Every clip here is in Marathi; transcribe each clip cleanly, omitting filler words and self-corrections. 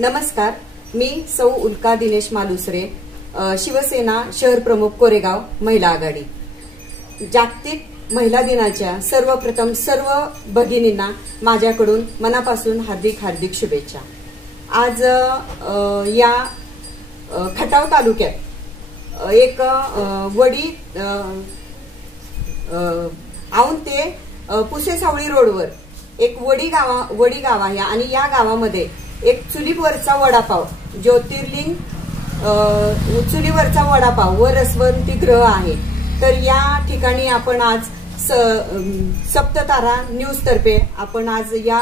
नमस्कार, मी सौ उल्का दिनेश मालुसरे, शिवसेना शहर प्रमुख कोरेगाव महिला आघाडी। जागतिक महिला दिनाच्या सर्वप्रथम सर्व भगिनींना माझ्याकडून मनापासून हार्दिक हार्दिक शुभेच्छा। आज या खटाव तालुक्यात एक वडी औंध ते पुसेसावळी रोडवर एक वडी गाव आहे आणि या गावामध्ये एक चुलीवरचा वडापाव ज्योतिर्लिंग चुलीवरचा वडापाव व रसवंती गृह आहे। तर या ठिकाणी आपण आज सप्ततारा न्यूज तर्फे आपण आज या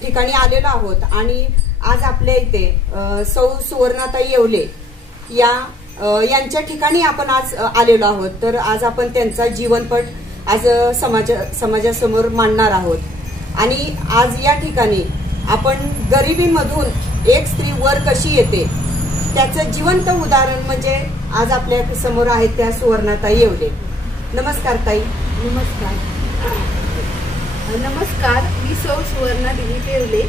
ठिकाणी आलेलो आहोत आणि आज आपल्या इथे सौ सुवर्णाताई येवले यांच्या ठिकाणी आपण आज आलेलो आहोत। तर आज आपण त्यांचा जीवनपट आज समाजासमोर मांडणार आहोत आणि आज या ठिकाणी आपण गरिबीमधून एक स्त्री वर कशी येते त्याचं जिवंत उदाहरण म्हणजे आज आपल्या समोर आहेत त्या सुवर्णाताई येवले। नमस्कार ताई। नमस्कार, मी सौ सुवर्णा दिलीप येवले।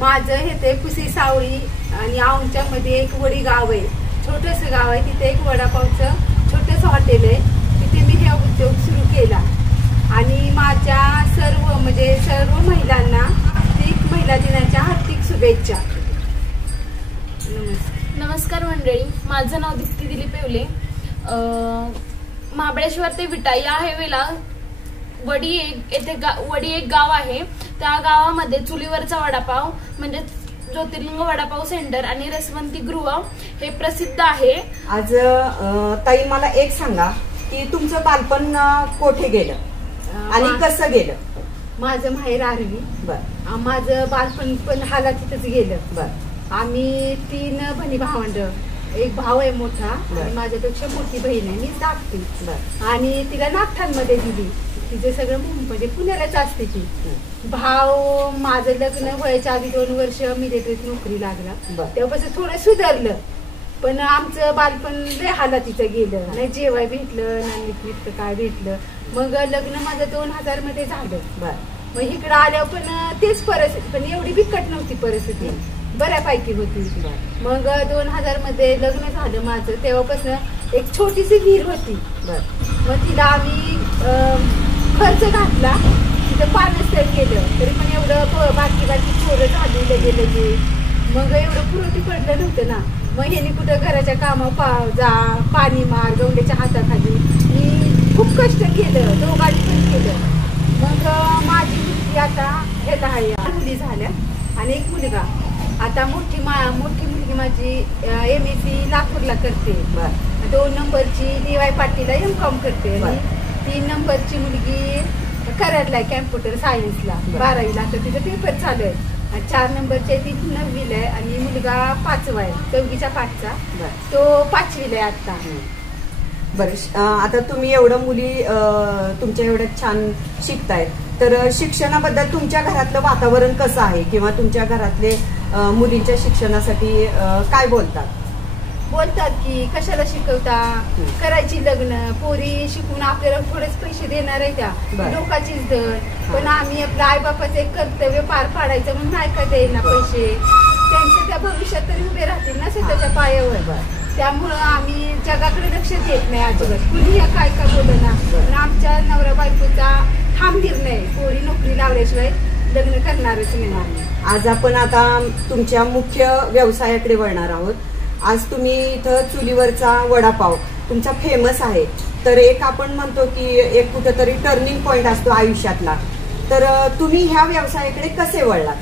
माझं हे ते पुसेसावळी आणि औंधच्या मध्ये एक वडी गाव आहे, छोटस गाव आहे। तिथे एक वडापावचं छोटस हॉटेल आहे, तिथे मी हे उद्योग सुरू केला आणि माझ्या सर्व महिलांना हार्दिक महिला दिनाच्या हार्दिक शुभेच्छा। नमस्कार मंडळी, माझं नाव दीप्ती दिलीप येवले। महाबळेश्वर ते विटा या हायवेला वडी एक गाव आहे। त्या गावामध्ये चुलीवरचा वडापाव म्हणजे ज्योतिर्लिंग वडापाव सेंटर आणि रसवंती गृह हे प्रसिद्ध आहे। आज ताई मला एक सांगा की तुमचं बालपण कोठे गेलं आणि कसं गेलं? माझं माहेर आरवी। बर। माझं बालपण पण हालातीतच गेलं। बर। आम्ही 3 बहिणी भावंड, एक भाऊ आहे मोठा आणि माझ्यापेक्षा मोठी बहीण आहे, मी धाकटी। आणि तिला नागठाणमध्ये दिली, तिचे सगळं म्हणजे पुण्यालाच असते ती। भाऊ माझं लग्न व्हायच्या आधी 2 वर्ष मिलिटरीत नोकरी लागला, तेव्हापासून थोडं सुधारलं, पण आमचं बालपण लय हालातीचं गेलं, नाही जेवाय भेटलं नाही नीट काय भेटलं। मग लग्न माझं 2000 मध्ये झालं। मग इकडं आल्यावर पण तेच परिस्थिती, पण एवढी बिकट नव्हती परिस्थिती, बऱ्यापैकी होती। मग 2000 मध्ये लग्न झालं माझं, तेव्हापासून एक छोटीशी विहीर होती। मग तिला आम्ही खर्च घातला, तिथं पाणस्थळ केलं, तरी पण एवढं बाकी थोडं झालेलं गेलं, मग एवढं पुरवठी पडलं नव्हतं ना। मग ह्यानी कुठं घराच्या कामावर जा, पाणी मार, गवंड्याच्या हाताखाली मी खूप कष्ट केलं, दोघांनी पण केलं। मग माझी मुलगी आता ह्याला आहे, मुली झाल्या आणि एक मुलगा। आता मोठी मुलगी माझी MSc लातूरला करते, 2 नंबरची DY पाटीलला MCOM करते आणि 3 नंबरची मुलगी कराडला कॅम्प्युटर सायन्सला 12वीला, तर तिचा पेपर चालू आहे। 4 नंबरचे ती 9वीला आहे आणि मुलगा 5वा आहे, 4वीच्या 5चा, तो 5वीला आहे आता। बरं, आता तुम्ही एवढं मुली तुमच्या एवढ्या छान शिकतायत, तर शिक्षणाबद्दल तुमच्या घरातलं वातावरण कसं आहे किंवा तुमच्या घरातले मुलींच्या शिक्षणासाठी काय बोलतात की कशाला शिकवता, करायची लग्न, पोरी शिकून आपल्याला थोडेच पैसे देणार आहे त्या लोकांचीच दर, पण आम्ही आपल्या आईबापाचं एक कर्तव्य पार पाडायचं म्हणून नाही का देईना पैसे, त्यांचं त्या भविष्यात तरी उभे राहतील ना स्वतःच्या पायावर। त्यामुळं आम्ही जगाकडे लक्ष देत नाही अजिबात, कुणी काय बोललं ना, पण आमच्या नवरा बायकोचा ठाम निर्णय, पोरी नोकरी लावल्याशिवाय लग्न करणारच नाही। आज आपण आता तुमच्या मुख्य व्यवसायाकडे वळणार आहोत। आज तुम्ही इथं चुलीवरचा वडापाव तुमचा फेमस आहे, तर एक आपण म्हणतो की एक कुठेतरी टर्निंग पॉइंट असतो आयुष्यातला, तर तुम्ही ह्या व्यवसायाकडे कसे वळलात?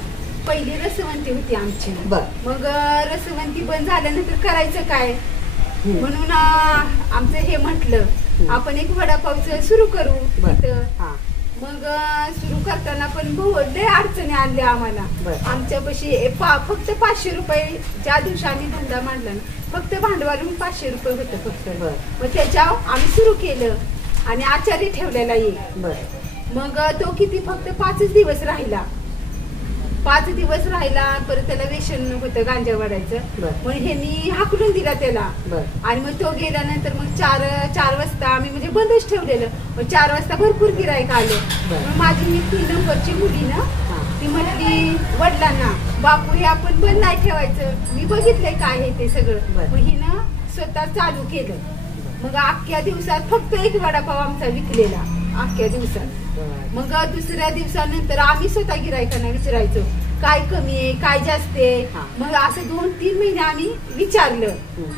पहिली रसवंती होती आमची, मग रसवंती बंद झाल्यानंतर करायचं काय म्हणून आमचं हे म्हटलं आपण एक वडापावचं सुरू करू। मग सुरू करताना पण लय अडचणी आणल्या आम्हाला। आमच्यापाशी फक्त 500 रुपये, ज्या दिवशी आम्ही धंदा मांडला फक्त भांडवल 500 रुपये होतं फक्त। मग त्याच्यावर आम्ही सुरू केलं आणि आचार्य ठेवलेला येईल। मग तो किती फक्त 5 दिवस राहिला, 5 दिवस राहिला, परत त्याला व्यसन होतं गांजा वाढायचं, मग ह्यांनी हाकलून दिला त्याला आणि मग तो गेल्यानंतर मग 4 वाजता आम्ही म्हणजे बंदच ठेवलेलं। मग 4 वाजता भरपूर गिराईक आलं, मग माझी मी 3 नंबरची मुलीनं ती म्हटली वडिलांना, बापू हे आपण बंद नाही ठेवायचं, मी बघितलंय काय आहे ते सगळं. मग हिनं स्वतः चालू केलं. मग अख्ख्या दिवसात फक्त एक वडापाव आमचा विकलेला, अख्ख्या दिवसात. मग दुसऱ्या दिवसानंतर आम्ही स्वतः गिरायकांना विचारायचो काय कमी आहे काय जास्त आहे. मग असं 2-3 महिने आम्ही विचारलं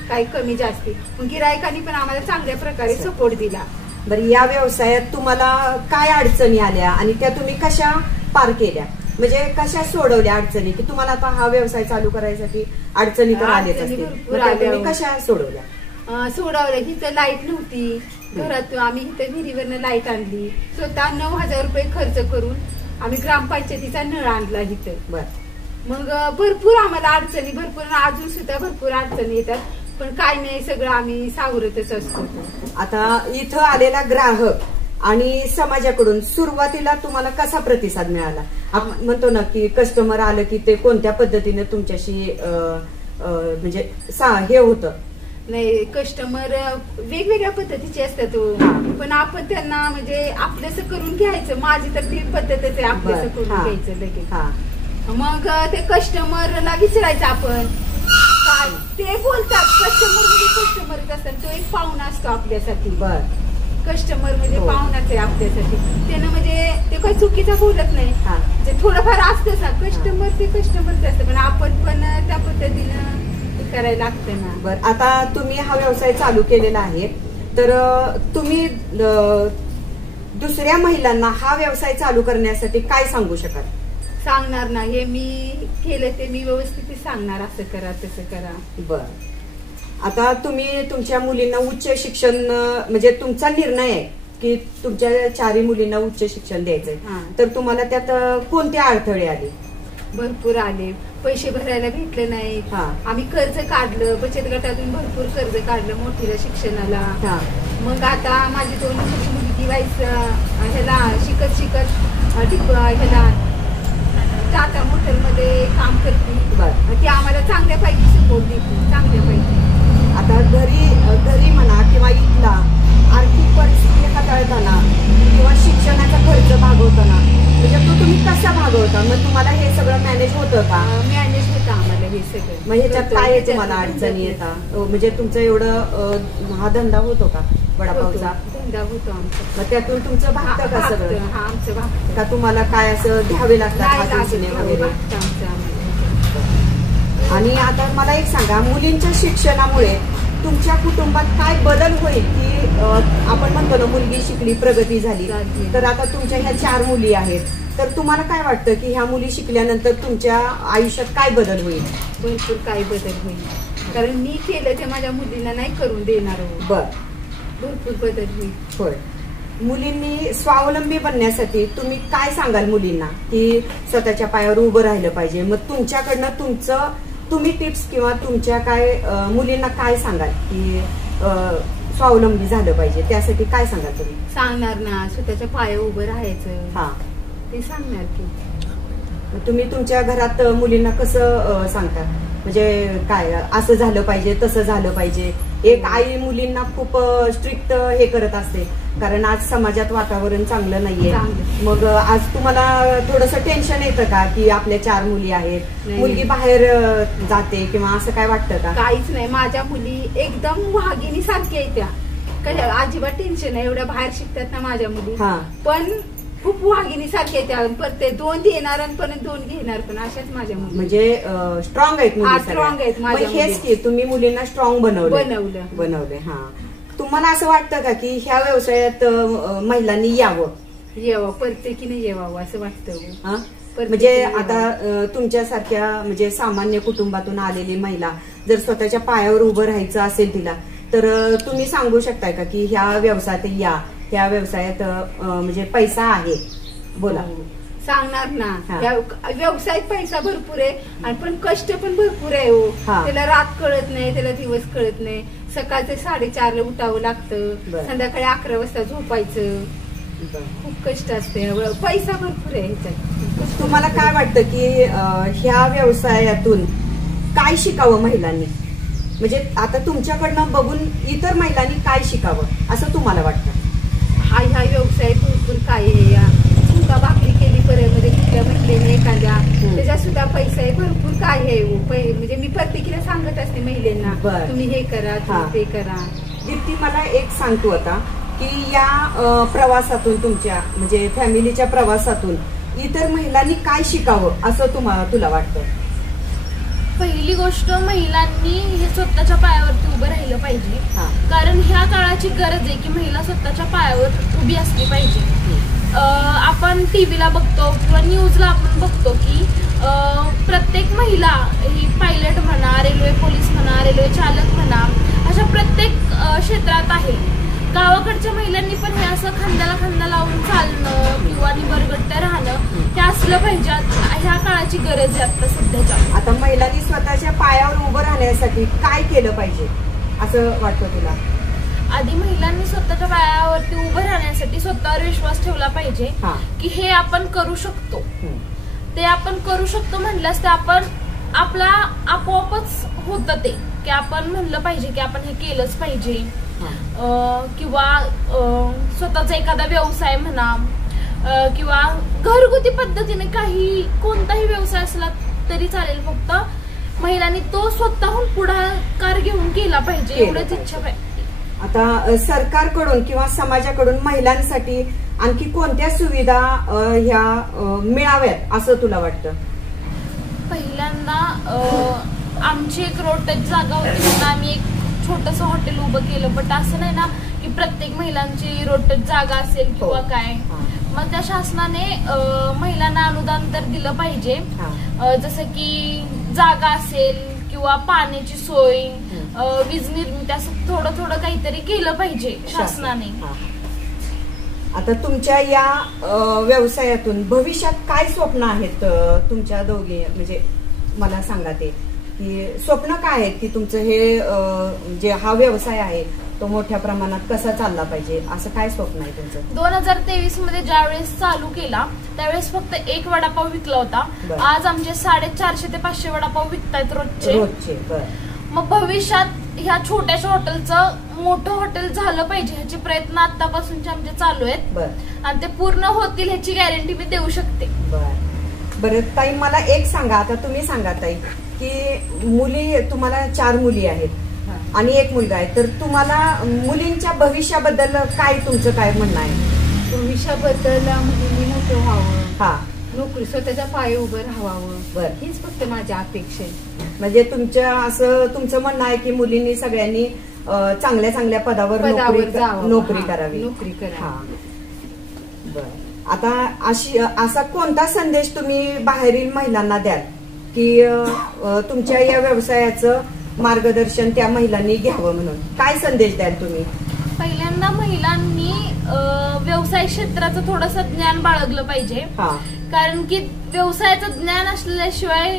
काय कमी जास्त. मग गिरायकांनी पण आम्हाला चांगल्या प्रकारे सपोर्ट दिला. बरं, या व्यवसायात तुम्हाला काय अडचणी आल्या आणि त्या तुम्ही कशा पार केल्या, म्हणजे कशा सोडवल्या अडचणी, की तुम्हाला आता हा व्यवसाय चालू करायसाठी अडचणी तर आल्याच असतील, तुम्ही कशा सोडवल्या? सोडवलं. इथं लाईट नव्हती घरात, आम्ही इथं विहिरीवरनं लाईट आणली. स्वतः 9,000 रुपये खर्च करून आम्ही ग्रामपंचायतीचा नळ आणला इथं. मग भरपूर आम्हाला अडचणी, भरपूर अजून सुद्धा भरपूर अडचणी येतात, पण काय नाही, सगळं आम्ही सावरतच असतो. आता इथं आलेला ग्राहक आणि समाजाकडून सुरुवातीला तुम्हाला कसा प्रतिसाद मिळाला? आपण म्हणतो ना की कस्टमर आलं की ते कोणत्या पद्धतीने तुमच्याशी म्हणजे हे होतं? नाही, कस्टमर वेगवेगळ्या पद्धतीचे असतात, पण आपण त्यांना म्हणजे आपल्यास करून घ्यायचं. माझी तर ती पद्धतच आहे, आपल्यास करून घ्यायचं लगेच. मग ते कस्टमरला विचारायचं आपण काय, ते बोलतात. कस्टमर म्हणजे कस्टमरच असतात, तो एक पाहुणा असतो आपल्यासाठी. कस्टमर म्हणजे पाहुणाच आहे आपल्यासाठी. त्यानं म्हणजे ते काही चुकीचं बोलत नाही, म्हणजे थोडंफार असतंच ना, कस्टमर ते कस्टमरच असतं, पण आपण पण त्या पद्धतीनं करायला लागतं ना. बरं, आता तुम्ही हा व्यवसाय चालू केलेला आहे, तर तुम्ही दुसऱ्या महिलांना हा व्यवसाय चालू करण्यासाठी काय सांगू शकाल? सांगणार ना, हे मी केलं ते मी व्यवस्थित सांगणार, असं करा तसं करा. बरं, आता तुम्ही तुमच्या मुलींना उच्च शिक्षण, म्हणजे तुमचा निर्णय आहे की तुमच्या 4 मुलींना उच्च शिक्षण द्यायचंय, तर तुम्हाला त्यात कोणते अडथळे आले? भरपूर आले. पैसे भरायला भेटले नाही. आम्ही कर्ज काढलं, बचत गटातून भरपूर कर्ज काढलं मोठीला शिक्षणाला. मग आता माझी 2 वर्षाची मुलगी ह्याला शिकत ह्याला टाटा मोटर मध्ये काम करते. ती आम्हाला चांगल्यापैकी सपोर्ट देते, चांगल्यापैकी. आता घरी म्हणा किंवा इथला आर्थिक परिस्थिती हाताळताना किंवा शिक्षणाचा खर्च भागवताना, म्हणजे तो तुम्ही कसा भागवता? मग तुम्हाला हे सगळं मॅनेज होतं का? मॅनेज होतं आम्हाला हे सगळं. मग ह्याच्यात काय तुम्हाला अडचणी येतात? म्हणजे तुमचं एवढं हा धंदा होतो का, वडापावचा धंदा होतो आमचा? मग त्यातून तुमचं भागतं का सगळं? आमचं भागतं का तुम्हाला काय असं घ्यावे लागतात वगैरे? आणि आता मला एक सांगा, मुलींच्या शिक्षणामुळे तुमच्या कुटुंबात काय बदल होईल? की आपण म्हणतो ना मुलगी शिकली प्रगती झाली, तर आता तुमच्या ह्या 4 मुली आहेत, तर तुम्हाला काय वाटतं की ह्या मुली शिकल्यानंतर तुमच्या आयुष्यात काय बदल होईल? भरपूर काय बदल होईल, कारण मी केलं ते माझ्या मुलींना नाही करून देणार. भरपूर बदल होईल. होय. मुलींनी स्वावलंबी बनण्यासाठी तुम्ही काय सांगाल मुलींना की स्वतःच्या पायावर उभं राहिलं पाहिजे? मग तुमच्याकडनं तुम्ही टिप्स किंवा तुमच्या काय मुलींना काय सांगाल की स्वावलंबी झालं पाहिजे, त्यासाठी काय सांगाल तुम्ही? सांगणार ना, स्वतःच्या पायावर उभं राहायचं, ते सांगणार की. तुम्ही तुमच्या घरात मुलींना कसं सांगता, म्हणजे काय असं झालं पाहिजे तसं झालं पाहिजे? एक आई मुलींना खूप स्ट्रिक्ट हे करत असते, कारण आज समाजात वातावरण चांगलं नाहीये. मग आज तुम्हाला थोडंसं टेन्शन येतं का की आपल्या 4 मुली आहेत, मुलगी बाहेर जाते किंवा असं काय वाटतं का? काहीच नाही, माझ्या मुली एकदम वाघिणी सारख्या येत्या, अजिबात टेन्शन नाही. एवढ्या बाहेर शिकतात ना माझ्या मुली, पण खूप वाघिणी सारखे त्या 2 देणार आणि पण 2 घेणार, पण अशाच माझ्या मुली. म्हणजे स्ट्रॉंग आहेत मुली, स्ट्रॉंग आहेत माझ्या. हेच की तुम्ही मुलींना स्ट्रॉंग बनवले. तुम्हाला असं वाटतं का की ह्या व्यवसायात महिलांनी यावं प्रत्येकीने यावं असं वाटतं? म्हणजे आता तुमच्यासारख्या म्हणजे सामान्य कुटुंबातून आलेली महिला जर स्वतःच्या पायावर उभं राहायचं असेल तिला, तर तुम्ही सांगू शकताय का की ह्या व्यवसायात ह्या व्यवसायात म्हणजे पैसा आहे? बोला. सांगणार ना, व्यवसायात पैसा भरपूर आहे आणि पण कष्ट पण भरपूर आहे. त्याला रात कळत नाही, त्याला दिवस कळत नाही. सकाळचे 4:30ला उठावं लागतं, संध्याकाळी 11 वाजता झोपायचं. खूप कष्ट असते, पैसा भरपूर आहे ह्याच्यात. तुम्हाला काय वाटतं की ह्या व्यवसायातून काय शिकावं महिलांनी? म्हणजे आता तुमच्याकडनं बघून इतर महिलांनी काय शिकावं असं तुम्हाला वाटतं? ह्या व्यवसायात भरपूर काय आहे. चुका भाकरी केली पर्यंत मोठ्या महिलेने एखाद्या त्याच्यात सुद्धा पैसा आहे भरपूर काय आहे म्हणजे मी प्रत्येकीला सांगत असते महिलांना तुम्ही हे करा तुम्ही ते करा. दीप्ती मला एक सांगतो आता की या प्रवासातून तुमच्या म्हणजे फॅमिलीच्या प्रवासातून इतर महिलांनी काय शिकावं असं तुला वाटतं? पहिली गोष्ट महिलांनी हे स्वतःच्या पायावरती उभं राहिलं पाहिजे. कारण ह्या काळाची गरज आहे की महिला स्वतःच्या पायावर उभी असली पाहिजे. आपण टीव्हीला बघतो किंवा न्यूजला आपण बघतो की प्रत्येक महिला ही पायलट म्हणा, रेल्वे पोलीस म्हणा, रेल्वे चालक म्हणा, अशा प्रत्येक क्षेत्रात आहे. गावाकडच्या महिलांनी पण हे असं खांद्याला खांदा लावून चालणं किंवा निबरगट्ट राहणं हे असलं पाहिजे. ह्या काळाची गरज आहे आता सध्याच्या. आता महिलांनी स्वतःच्या पायावर उभं राहण्यासाठी काय केलं पाहिजे असं वाटतं तुला? आधी महिलांनी स्वतःच्या पायावरती उभं राहण्यासाठी स्वतःवर विश्वास ठेवला पाहिजे की हे आपण करू शकतो. ते आपण करू शकतो म्हणल्यास ते आपण आपला आपोआपच होतं ते की आपण म्हणलं पाहिजे की आपण हे केलंच पाहिजे. किंवा स्वतःचा एखादा व्यवसाय म्हणा किंवा घरगुती पद्धतीने कोणताही व्यवसाय असला तरी चालेल, फक्त महिलांनी तो स्वतःहून पुढाकार घेऊन केला पाहिजे एवढंच इच्छा पाहिजे. आता सरकारकडून किंवा समाजाकडून महिलांसाठी आणखी कोणत्या सुविधा ह्या मिळाव्यात असं तुला वाटतं? पहिल्यांदा आमची एक रोड टच जागा होती म्हणून आम्ही एक छोटंसं हॉटेल उभं केलं. बट असं नाही ना की प्रत्येक महिलांची रोड टच जागा असेल किंवा काय. मग त्या शासनाने महिलांना अनुदान तर दिलं पाहिजे, जसं की जागा असेल किंवा पाण्याची सोय, वीज निर्मिती, असं थोडं थोडं काहीतरी केलं पाहिजे शासनाने. आता तुमच्या या व्यवसायातून भविष्यात काय स्वप्न आहेत तुमच्या दोघे? म्हणजे मला सांगा ते की स्वप्न काय आहेत की तुमचं हे जे हा व्यवसाय आहे तो मोठ्या प्रमाणात कसा चालला पाहिजे, असं काय स्वप्न आहे तुमचं? 2023 मध्ये ज्यावेळेस चालू केला त्यावेळेस फक्त एक वडापाव विकला होता. आज आमचे 450 ते 500 वडापाव विकतायत रोजचे. मग भविष्यात ह्या छोट्याशा हॉटेलचं मोठं हॉटेल झालं पाहिजे ह्याचे प्रयत्न आतापासूनचे आमचे चालू आहेत आणि ते पूर्ण होतील ह्याची गॅरंटी मी देऊ शकते. बरं ताई, मला एक सांगा, आता तुम्ही सांगा ताई की मुली, तुम्हाला 4 मुली आहेत आणि 1 मुलगा आहे, तर तुम्हाला मुलींच्या भविष्याबद्दल काय तुमचं काय म्हणणं आहे? भविष्याबद्दल मुलींनी मोठं व्हावं, नोकरी स्वतःच्या पाय उभं राहावं, हीच फक्त माझी अपेक्षा आहे. म्हणजे तुमचं म्हणणं आहे की मुलींनी सगळ्यांनी चांगल्या चांगल्या पदावर नोकरी करावी. आता असा कोणता संदेश तुम्ही बाहेरील महिलांना द्याल की तुमच्या या व्यवसायाचं मार्गदर्शन त्या महिलांनी घ्यावं म्हणून काय संदेश द्याल तुम्ही? पहिल्यांदा महिलांनी व्यवसाय क्षेत्राचं थोडंसं ज्ञान बाळगलं पाहिजे. कारण की व्यवसायाचं ज्ञान असल्याशिवाय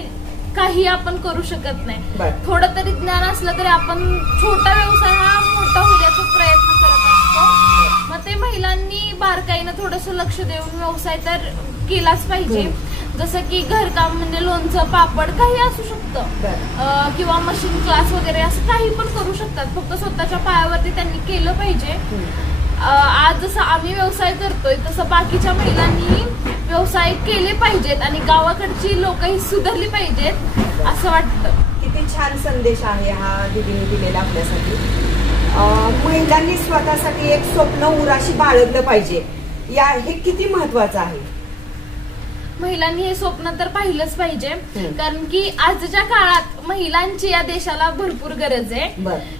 काही आपण करू शकत नाही. थोडं तरी ज्ञान असलं तरी आपण छोटा व्यवसाय हा मोठा होण्याचा प्रयत्न करत असतो. मग ते महिलांनी बारकाईनं थोडंसं लक्ष देऊन व्यवसाय तर केलाच पाहिजे. जसं की घरकाम म्हणजे लोणचं, पापड काही असू शकतं किंवा मशीन क्लास वगैरे असं काही पण करू शकतात. फक्त स्वतःच्या पायावरती त्यांनी केलं पाहिजे. आज जसं आम्ही व्यवसाय करतोय तसं बाकीच्या महिलांनी व्यवसाय केले पाहिजेत आणि गावाकडची लोकही सुधारली पाहिजेत असं वाटतं. किती छान संदेश आहे हा दीदीने दिलेला आपल्यासाठी. महिलांनी स्वतःसाठी एक स्वप्न उराशी बाळगलं पाहिजे, हे किती महत्वाचं आहे. महिलांनी हे स्वप्न तर पाहिलंच पाहिजे, कारण की आजच्या काळात महिलांची या देशाला भरपूर गरज आहे.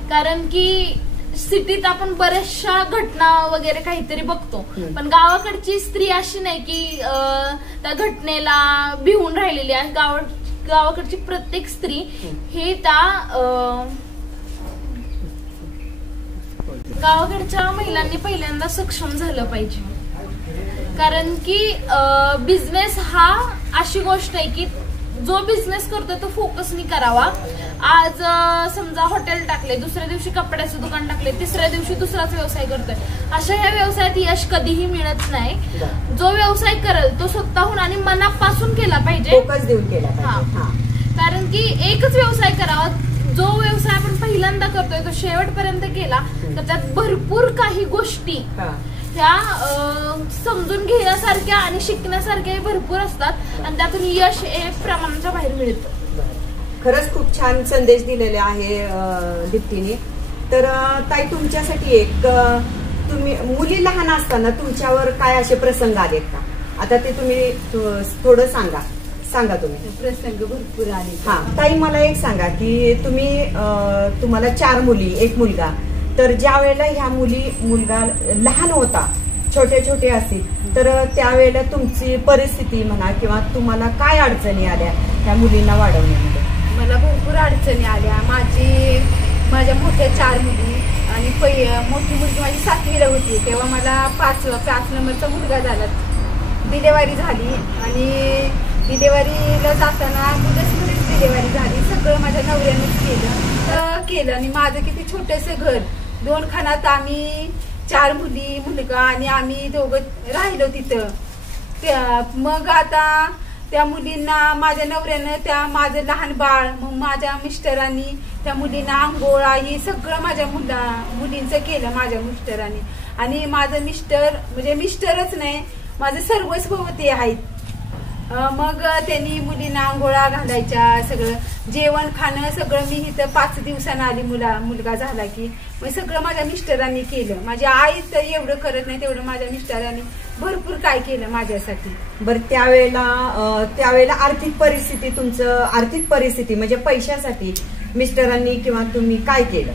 कारण की सिटीत आपण बऱ्याचशा घटना वगैरे काहीतरी बघतो, पण गावाकडची स्त्री अशी नाही की त्या घटनेला भिवून राहिलेली आहे. गावाकडची प्रत्येक स्त्री हे गावाकडच्या महिलांनी पहिल्यांदा सक्षम झालं पाहिजे. कारण की बिझनेस हा अशी गोष्ट आहे की जो बिझनेस करतोय तो फोकसनी करावा. आज समजा हॉटेल टाकले, दुसऱ्या दिवशी कपड्याचं दुकान टाकले, तिसऱ्या दिवशी दुसराच व्यवसाय करतोय, अशा ह्या व्यवसायात यश कधीही मिळत नाही. जो व्यवसाय करेल तो स्वतःहून आणि मनापासून केला पाहिजे, फोकस देऊन केला पाहिजे. कारण की एकच व्यवसाय करावा. जो व्यवसाय आपण पहिल्यांदा करतोय तो शेवटपर्यंत केला तर त्यात भरपूर काही गोष्टी ह्या समजून घेण्यासारख्या आणि शिकण्यासारख्या भरपूर असतात आणि त्यातून यश हे प्रमाणाच्या बाहेर मिळतं. खरंच खूप छान संदेश दिलेले आहे दीप्तीने. तर ताई, तुमच्यासाठी एक, तुम्ही मुली लहान असताना तुमच्यावर काय असे प्रसंग आलेत का? आता ते तुम्ही थोडं सांगा तुम्ही. प्रसंग भरपूर आले. हा ताई, मला एक सांगा की तुम्हाला 4 मुली 1 मुलगा, तर ज्या वेळेला ह्या मुलगा लहान होता, छोटे असतील, तर त्यावेळेला तुमची परिस्थिती म्हणा किंवा तुम्हाला काय अडचणी आल्या ह्या मुलींना वाढवण्यामध्ये? मला भरपूर अडचणी आल्या. माझ्या मोठ्या 4 मुली आणि मोठी मुलगी माझी 7वीला होती तेव्हा मला 5 नंबरचा मुलगा झाला. डिलेवरी झाली आणि डिलेवरीला जाताना मुलीच डिलेवरी झाली. सगळं माझ्या नवऱ्यानेच केलं आणि माझं किती छोटंसं घर, 2 खानात आम्ही 4 मुली मुलगा आणि आम्ही दोघं राहिलो तिथं. मग आता त्या मुलींना माझ्या नवऱ्यानं माझं लहान बाळ, मग माझ्या मिस्टरांनी त्या मुलींना आंघोळा ही सगळं माझ्या मुलींचं केलं माझ्या मिस्टरांनी. आणि माझं मिस्टरच नाही, माझं सर्वस्व ते आहेत. मग त्यांनी मुलींना आंघोळा घालायच्या, सगळं जेवण खाणं सगळं मी इथं 5 दिवसांना आली मुलगा झाला की, मग सगळं माझ्या मिस्टरांनी केलं. माझी आई तर एवढं करत नाही तेवढं माझ्या मिस्टरांनी भरपूर काय केलं माझ्यासाठी. बरं, त्यावेळेला आर्थिक परिस्थिती म्हणजे पैशासाठी मिस्टरांनी किंवा तुम्ही काय केलं?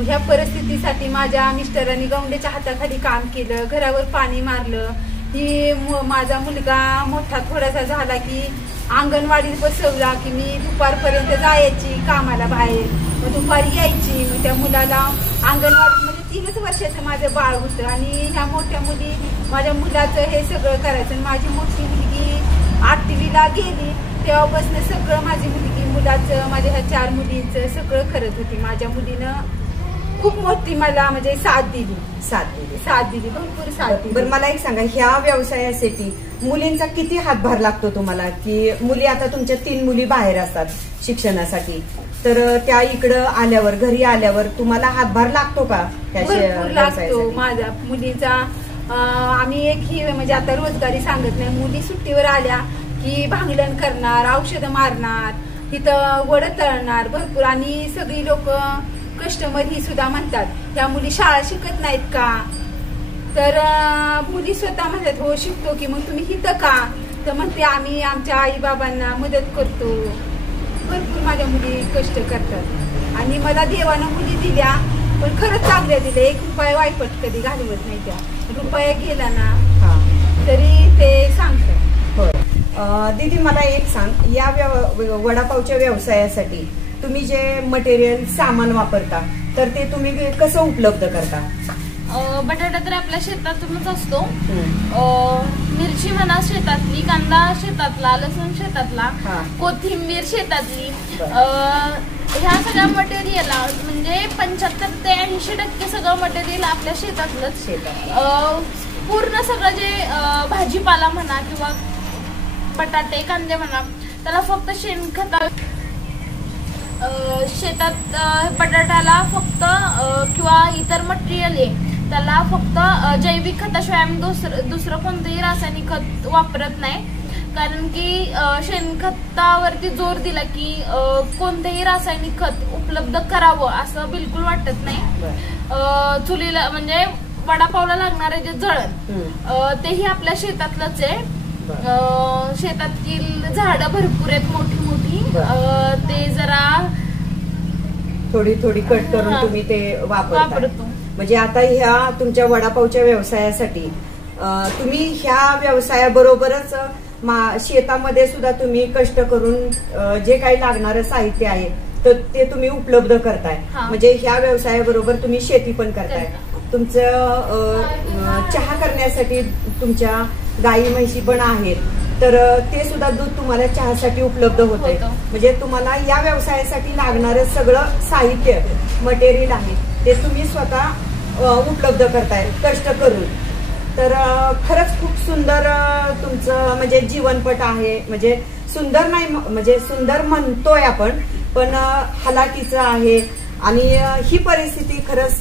ह्या परिस्थितीसाठी माझ्या मिस्टरांनी गवंड्याच्या हाताखाली काम केलं, घरावर पाणी मारलं. ही माझा मुलगा मोठा थोडासा झाला की अंगणवाडीत बसवला की मी दुपारपर्यंत जायची कामाला बाहेर, मग दुपारी यायची. मग त्या मुलाला अंगणवाडीमध्ये 3च वर्षाचं माझं बाळ होतं आणि ह्या मोठ्या मुली माझ्या मुलाचं हे सगळं करायचं. माझी मोठी मुलगी 8वीला गेली तेव्हापासून सगळं माझी मुलाचं माझ्या ह्या 4 मुलींचं सगळं करत होती. माझ्या मुलीनं खूप मोठी मला म्हणजे साथ दिली, भरपूर साथ दिली. बरं, मला एक सांगा, ह्या व्यवसायासाठी मुलींचा किती हातभार लागतो तुम्हाला? की मुली आता तुमच्या 3 मुली बाहेर असतात शिक्षणासाठी, तर त्या इकडं घरी आल्यावर तुम्हाला हातभार लागतो का? भरपूर लागतो माझ्या मुलीचा. आम्ही एकही म्हणजे आता रोजगारी सांगत नाही, मुली सुट्टीवर आल्या की भांगलन करणार, औषधं मारणार, तिथं वड तळणार भरपूर. आणि सगळी लोक कस्टमर ही सुद्धा म्हणतात त्या मुली शाळा शिकत नाहीत का? तर मुली स्वतः म्हणतात हो शिकतो की. मग तुम्ही हिथं का? तर म्हणते आम्ही आमच्या आई बाबांना मदत करतो. भरपूर माझ्या मुली कष्ट करतात आणि मला देवानं मुली दिल्या, पण खरंच चांगल्या दिल्या. 1 रुपया वायपट कधी घालवत नाही. त्या रुपया गेला ना तरी ते सांगतात. होय. दीदी, मला एक सांग, या वडापावच्या व्यवसायासाठी तुम्ही जे मटेरियल सामान वापरता तर ते तुम्ही कसं उपलब्ध करता? बटाटा तर आपल्या शेतातूनच असतो. मिरची म्हणा शेतातली, कांदा शेतातला, लसूण शेतातला, कोथिंबीर शेतातली. ह्या सगळ्या मटेरियल म्हणजे 75 ते 80% सगळं मटेरियल आपल्या शेतातलंच. पूर्ण सगळं जे भाजीपाला म्हणा किंवा बटाटे कांदे म्हणा त्याला फक्त शेणखत, शेतात बटाट्याला फक्त किंवा इतर मटेरियल आहे त्याला फक्त जैविक खताशिवाय आम्ही दुसरं कोणतंही रासायनिक खत वापरत नाही. कारण की शेणखतावरती जोर दिला की कोणतेही रासायनिक खत उपलब्ध करावं असं बिलकुल वाटत नाही. चुलीला म्हणजे वडापावला लागणारे जे जळण तेही आपल्या शेतातलंच आहे. शेतातील झाडं भरपूर आहेत मोठी मोठी, ते जरा थोडी कट करून तुम्ही ते वापरतो. म्हणजे आता ह्या तुमच्या वडापावच्या व्यवसायासाठी तुम्ही ह्या व्यवसायाबरोबरच शेतामध्ये सुद्धा तुम्ही कष्ट करून जे काही लागणारं साहित्य आहे तर ते तुम्ही उपलब्ध करताय. म्हणजे ह्या व्यवसायाबरोबर तुम्ही शेती पण करताय. तुमचं चहा करण्यासाठी तुमच्या गाई म्हशी पण आहेत तर ते सुद्धा दूध तुम्हाला चहासाठी उपलब्ध होते. म्हणजे तुम्हाला या व्यवसायासाठी लागणारं सगळं साहित्य मटेरियल आहे ते तुम्ही स्वतः उपलब्ध करताय कष्ट करून. तर खरंच खूप सुंदर तुमचं म्हणजे जीवनपट आहे. म्हणजे सुंदर नाही, म्हणजे सुंदर म्हणतोय आपण पण हलाखीचं आहे. आणि ही परिस्थिती खरंच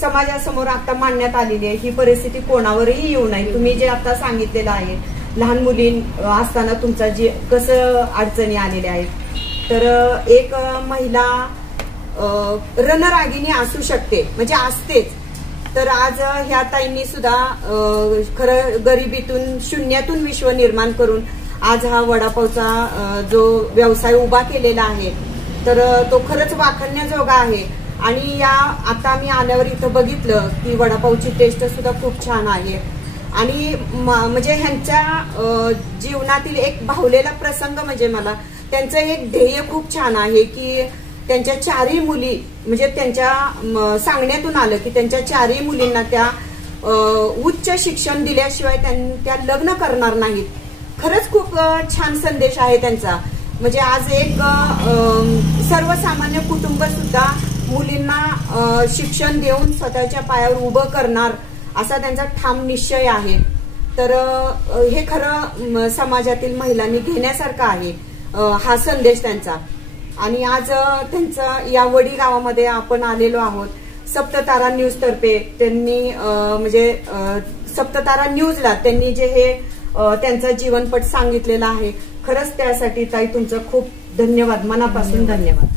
समाजासमोर आता मांडण्यात आलेली आहे. ही परिस्थिती कोणावरही येऊ नये. तुम्ही जे आता सांगितलेलं आहे, लहान मुली असताना तुमचा जे कसं अडचणी आलेल्या आहेत, तर एक महिला रणरागिणी असू शकते, म्हणजे असतेच. तर आज ह्या ताईंनी सुद्धा खरं गरिबीतून शून्यातून विश्व निर्माण करून आज हा वडापावचा जो व्यवसाय उभा केलेला आहे, तर तो खरंच वाखाणण्याजोगा आहे. आणि या आता मी आल्यावर इथं बघितलं की वडापावची टेस्ट सुद्धा खूप छान आहे. आणि म्हणजे ह्यांच्या जीवनातील एक भावलेला प्रसंग म्हणजे मला त्यांचं एक ध्येय खूप छान आहे की त्यांच्या 4ही मुली, म्हणजे त्यांच्या सांगण्यातून आलं की त्यांच्या 4ही मुलींना त्या उच्च शिक्षण दिल्याशिवाय त्या लग्न करणार नाहीत. खरंच खूप छान संदेश आहे त्यांचा. म्हणजे आज एक सर्वसामान्य कुटुंब सुद्धा मुलींना शिक्षण देऊन स्वतःच्या पायावर उभं करणार असा त्यांचा ठाम निश्चय आहे. तर हे खरं समाजातील महिलांनी घेण्यासारखं आहे हा संदेश त्यांचा. आणि आज त्यांचं या वडी गावामध्ये आपण आलेलो आहोत. सप्ततारा न्यूज तर्फे त्यांनी म्हणजे सप्ततारा न्यूजला त्यांनी जे हे त्यांचा जीवनपट सांगितलेला आहे, खरंच त्यासाठी ताई तुमचं खूप धन्यवाद, मनापासून धन्यवाद.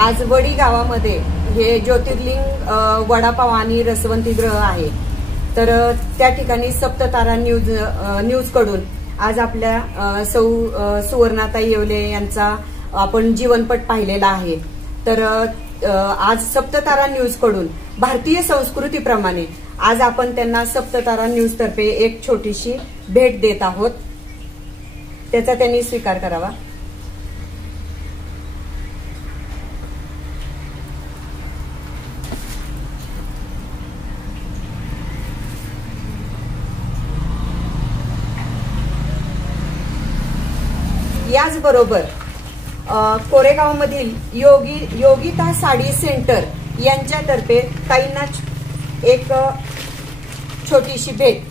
आज वडी गावामध्ये हे ज्योतिर्लिंग वडापाव आणि रसवंतीगृह आहे. तर त्या ठिकाणी सप्ततारा न्यूज कडून आज आपल्या सौ सुवर्णाताई येवले यांचा आपण जीवनपट पाहिलेला आहे. तर आज सप्ततारा न्यूज कडून भारतीय संस्कृतीप्रमाणे आज आपण त्यांना सप्ततारा न्यूज तर्फे एक छोटीशी भेट देत आहोत. त्याचा त्यांनी स्वीकार करावा. याचबरोबर कोरेगाव मधील योगिता साडी सेंटर यांच्यातर्फे ताईंना एक छोटीशी भेट.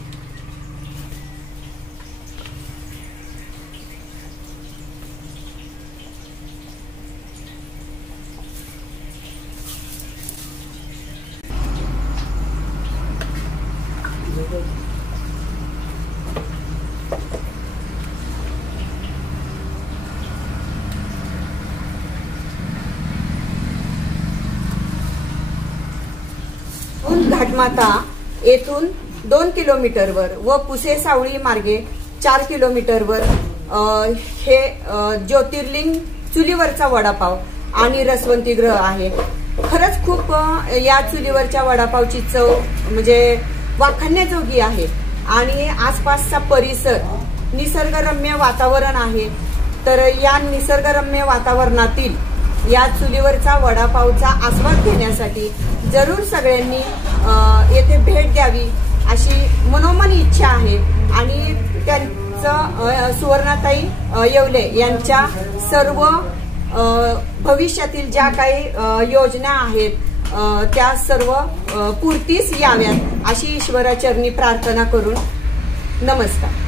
घाटमाता येथून 2 किलोमीटरवर व पुसे सावळी मार्गे 4 किलोमीटरवर हे ज्योतिर्लिंग चुलीवरचा वडापाव आणि रसवंतीगृह आहे. खरंच खूप या चुलीवरच्या वडापावची चव म्हणजे वाखाणण्याजोगी आहे. आणि आसपासचा परिसर निसर्गरम्य वातावरण आहे. तर या निसर्गरम्य वातावरणातील या चुलीवरचा वडापावचा आस्वाद घेण्यासाठी जरूर सगळ्यांनी येथे भेट द्यावी अशी मनोमन इच्छा आहे. आणि त्यांचं सुवर्णाताई येवले यांच्या सर्व भविष्यातील ज्या काही योजना आहेत त्या सर्व पूर्तीस याव्यात अशी ईश्वराचरणी प्रार्थना करून नमस्कार.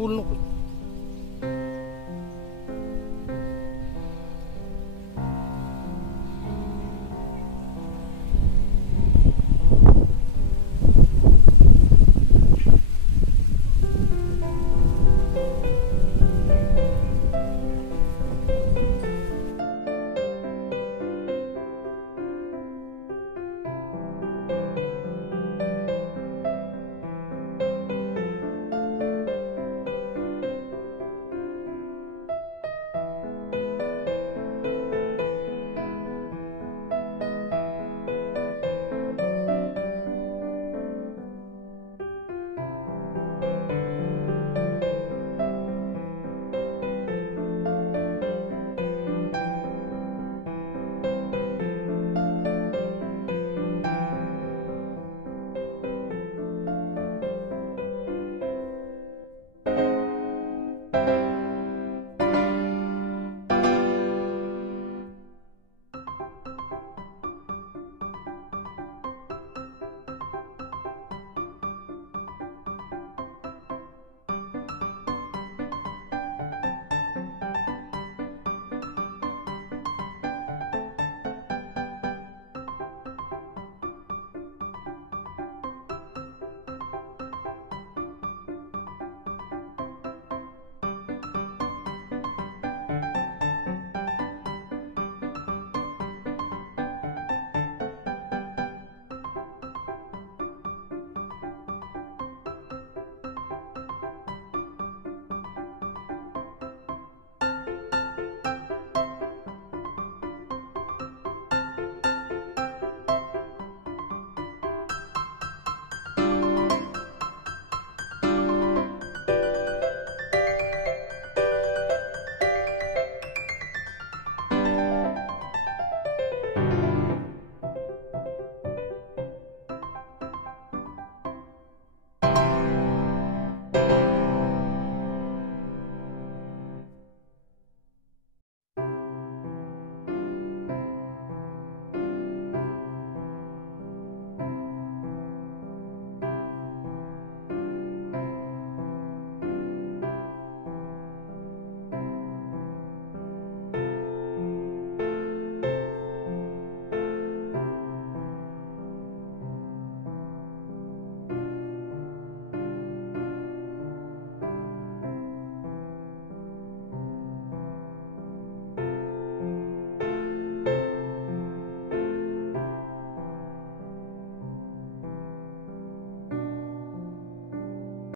बोलू नको.